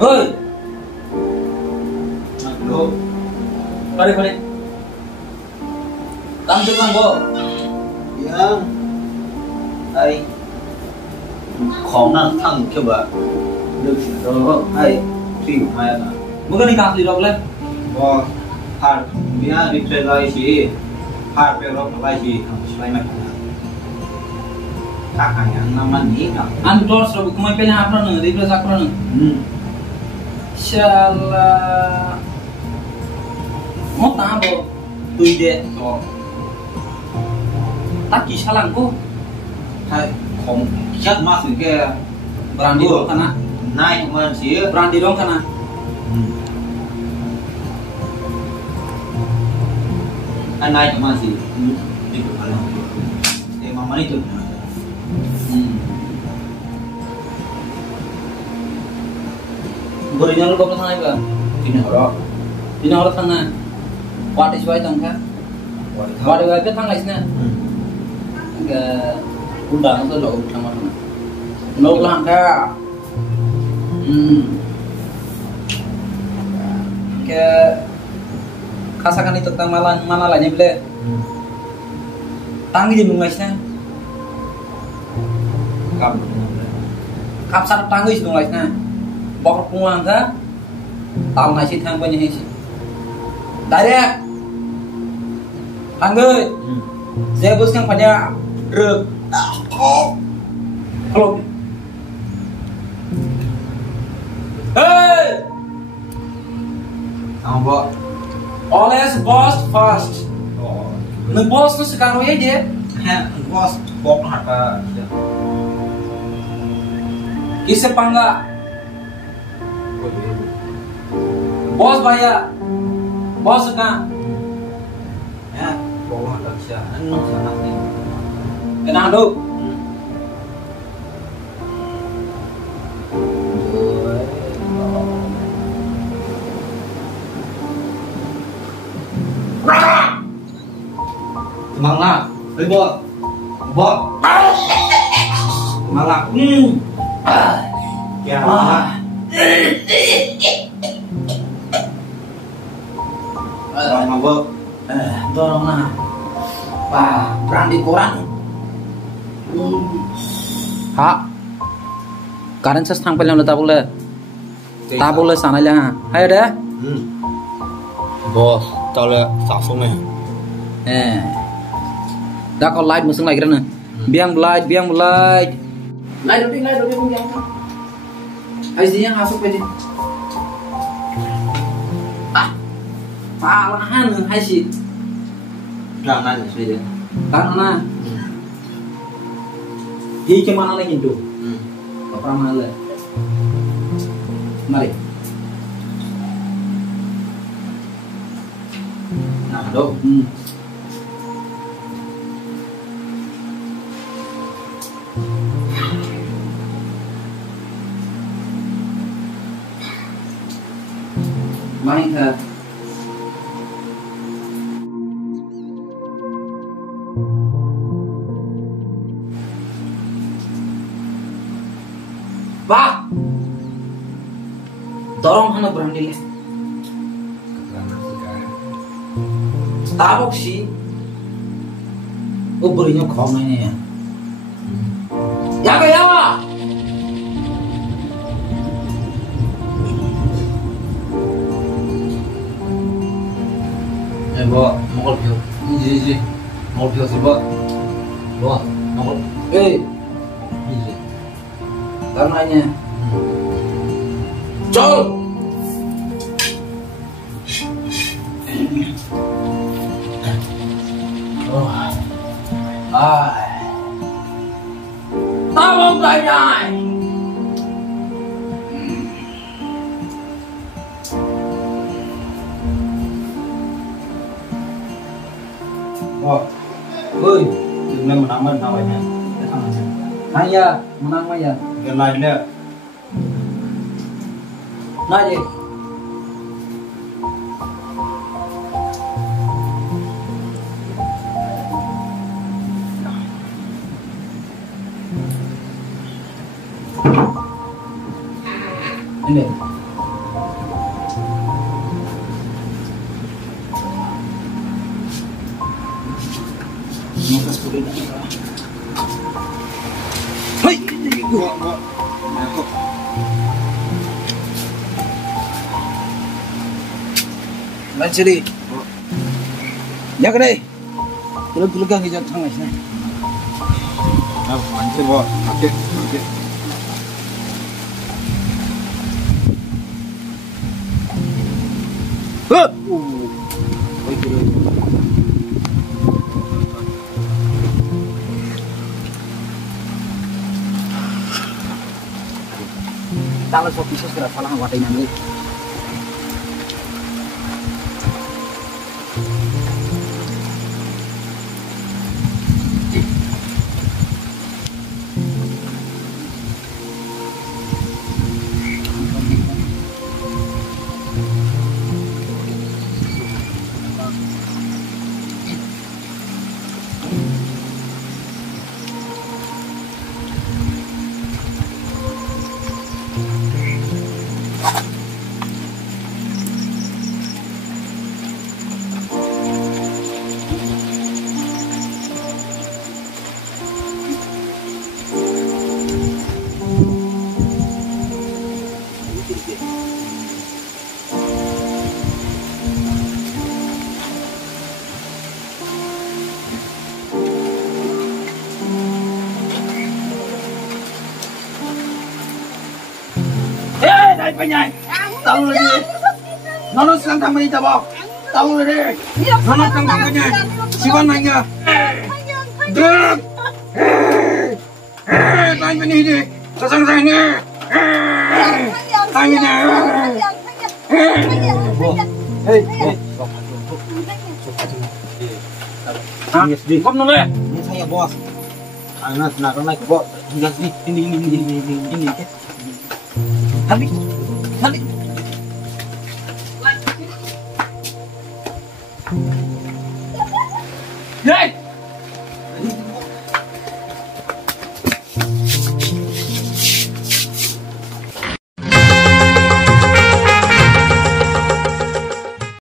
Ơi, Đồ. vào đây. Tăng chức năng bộ. Dạ. Đây. Khó năng thằng kia bà. Được rồi. Đây. Thì hai à. Bukan ini kasih dok lem. Wah. Har. Dia di trailer sih. Har pelok lagi. Selain macam. Tak hanya nama ni nak. Anu terus robi kumai penya apa nih? Di belas apa nih? Insyaallah. Mau tahu tu ide. Oh. Tak kisah langku. Hai. Không chắc mà sự kia. Berani dong kana. Naik kemana sih? Berani dong kana. Anh naik kemana sih? Itu kalau. Mama itu. Berinya lu bapak sana juga. Ini orang sana. Wadi suai tangka. Wadi wadi tang laisnya. Ke undang itu loh sama sana. Nol langka. Ke kasakan itu tentang mana lainnya beli. Tangi di mungasnya. Kapsar tangi di mungasnya. Bọc nguồn ra tao này xin thang bên nhà xin đại đấy thằng ơi dễ bước sang nhà được hello hey Ang bo. always boss fast nung boss tuh sekarang aja Ha, bos bok harta. kisah pangga bos bayar bos kan Ya, bok harta siya. Ano sana ni? kenang dulu Semangat. Hei bok. Bok. Semangat. Ya. Rồi mà vợ. dorong nah wah berani koran ha karen ses thang pelang ta boleh sana lah hai deh Bos, tao là sao xuống này. dah kau light musuh lagi kan biang light light dulu biang hai sih yang masuk aja palahan hai sih Jangan nanya saja. karena di kemana lagi itu apa mana mari Nah, dok. main ke Pak, dorong hana berani les. Tabok sih, berinya komen ya. Ya kayak apa? Bo, mau pio. Ini. Mau pio sih, Bo. Bo, mau. Ini. Karenanya. Col. Tabok banyak. Bo. Ơi, đừng lên mà nắm mình nào vậy nha. Cái thằng này. Hanya menang aja. Gần lại nè. Nah aja. Ini. Hei, Gua. Aku. Lan sini. Ya ke đây. Tulung kang hijau thang sini. Nah, manci bawa. Oke. Talo so pisos kira salah watai nyanyi. Đây bên này, tao lên đi. Nó sang thăm đi tao bảo, tao lên đi. Nó sang thăm bên này, xí con này kìa. Được. Tay bên đi đi, tao sang đây nè. Tay bên này. Hei, kom dulu ya. Ini saya bos. Anak naik bos. Ini. Hadi. Hey!